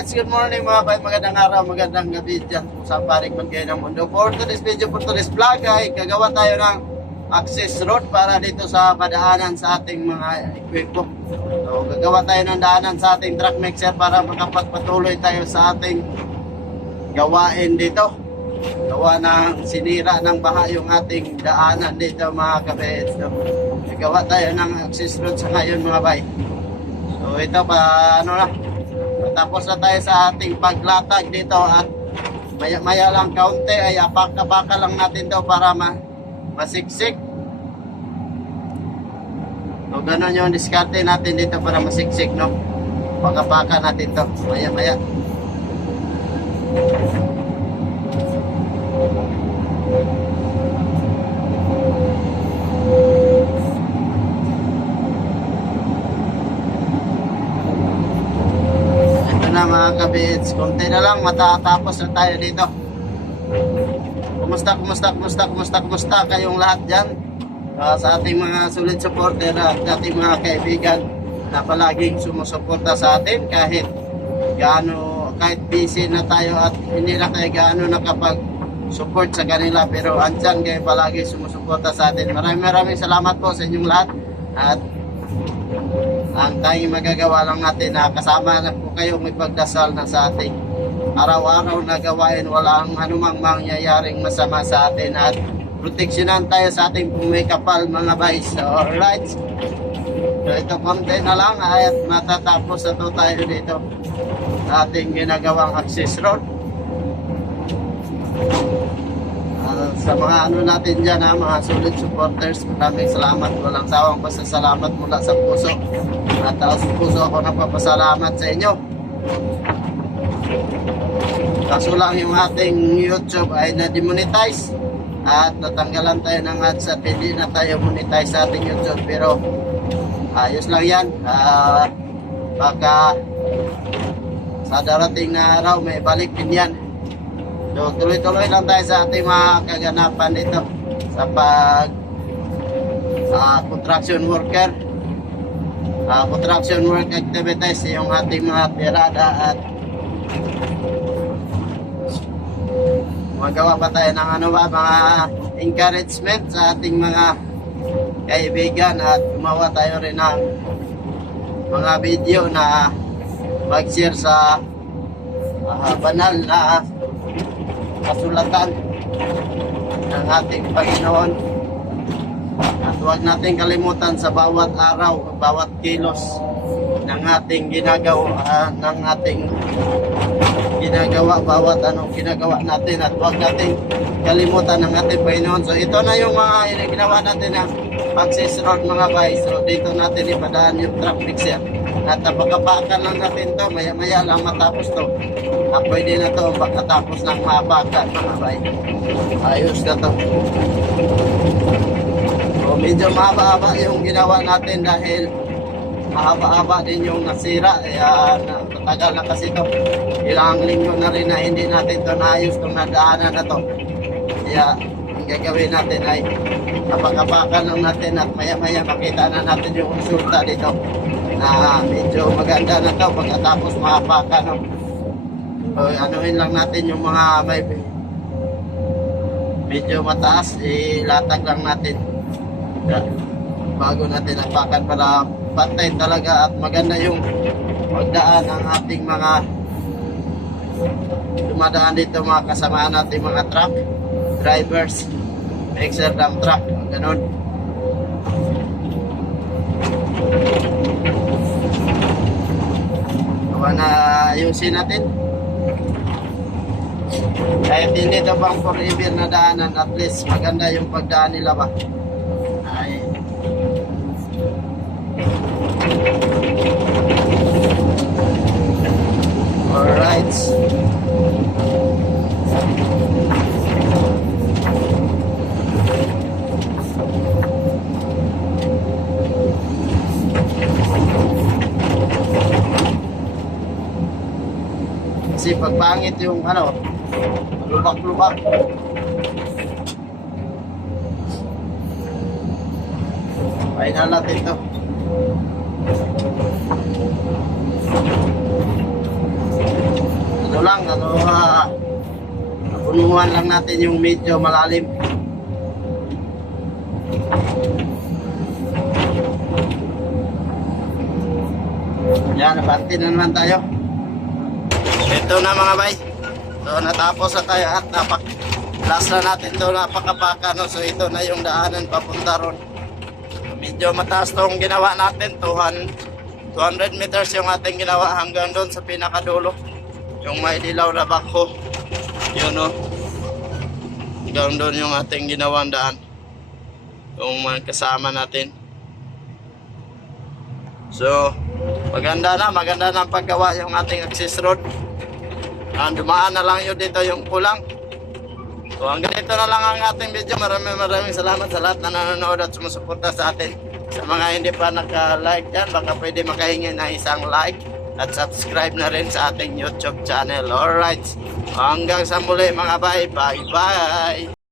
Alright, good morning mga bay, magandang araw, magandang gabi dyan kung saan paring man kayo ng mundo. For today's video, for today's vlog ay gagawa tayo ng access road para dito sa madaanan sa ating mga equipo. So, gagawa tayo ng daanan sa ating truck mixer para makapagpatuloy tayo sa ating gawain dito. Gawa ng sinira ng baha yung ating daanan dito mga kabit. So, gagawa tayo ng access road sa ngayon mga bay. So ito pa ano na tapos na tayo sa ating paglatag dito at maya, maya lang kaunti ay apaka-baka lang natin to para ma masiksik. So ganun yung diskarte natin dito para masiksik no. Pagkabaka natin to maya maya. Ito na mga kabits, konti na lang matatapos na tayo dito. Kumusta, kumusta, kumusta, kumusta, kumusta kayong lahat dyan? Ah, sa ating mga solid supporter at ating mga kaibigan na palaging sumusuporta sa atin kahit gaano kahit busy na tayo at hindi na tayo gaano nakapag support sa kanila pero andyan kayo palagi sumusuporta sa atin. Maraming maraming salamat po sa inyong lahat at ang tanging magagawa lang natin na kasama na po kayo may pagdasal na sa ating araw-araw na gawain walang anumang mangyayaring masama sa atin at proteksyonan tayo sa ating pumikapal mga. So, alright. So, ito konti na lang at matatapos na to tayo dito sa ating ginagawang access road. Sa mga ano natin dyan ha, mga solid supporters, maraming salamat. Walang sawang pasasalamat mula sa puso. At taos puso ako nagpapasalamat sa inyo. Kaso lang yung ating YouTube ay na-demonetize at natanggalan tayo ng ads at hindi na tayo monetize sa ating YouTube pero ayos lang yan Ah, baka sa darating na araw may balik din yan so tuloy-tuloy lang tayo sa ating mga kaganapan dito sa pag ah, construction worker. Ah, construction work activities yung ating mga tirada at magawa pa tayo ng ano ba, mga encouragement sa ating mga kaibigan at gumawa tayo rin ng mga video na mag-share sa ah, banal na kasulatan ng ating Panginoon. At huwag natin kalimutan sa bawat araw, bawat kilos ng ating ginagawa, ah, ng ating ginagawa, bawat anong ginagawa natin at huwag natin kalimutan ng ating Panginoon. So ito na yung mga ginawa natin ng access road mga guys. So dito natin ipadaan yung truck mixer. At napakabakan lang natin to, maya maya lang matapos to. Ah, pwede na to pagkatapos ng mabakan mga guys. Ayos na to. So medyo mahaba-haba yung ginawa natin dahil mahaba-haba din yung nasira. Kaya na, matagal na kasi to. Ilang linggo na rin na hindi natin to naayos itong nadaanan na to. Kaya ang gagawin natin ay kapakapakan lang natin at maya-maya makita na natin yung resulta dito na medyo maganda na to pagkatapos mahapakan. No? So, anuhin lang natin yung mga may medyo mataas, ilatag lang natin bago natin apakan para pantay talaga at maganda yung pagdaan ng ating mga dumadaan dito mga kasamaan natin mga truck drivers mixer dump truck ganun ayusin natin. Kahit hindi ito pang forever na daanan at least maganda yung pagdaan nila ba? Ay. Alright. Kasi pag pangit yung ano, lubak-lubak. Final natin to. lang, ano, uh, punuan lang natin yung medyo malalim. Yan, napante na naman tayo. Ito na mga bay. So natapos na tayo at napak last na natin to napakapaka no. So ito na yung daanan papunta ron. Medyo mataas tong ginawa natin 200, 200 meters yung ating ginawa hanggang doon sa pinakadulo. Yung may dilaw na bakho. Yun no. Hanggang doon yung ating ginawang daan. Yung mga kasama natin. So, maganda na, maganda na ang paggawa yung ating access road. Ah, dumaan na lang yun dito yung kulang. So hanggang dito na lang ang ating video. Maraming maraming salamat sa lahat na nanonood at sumusuporta sa atin. Sa mga hindi pa naka-like dyan, baka pwede makahingi ng isang like at subscribe na rin sa ating YouTube channel. Alright, hanggang sa muli mga bye. Bye-bye!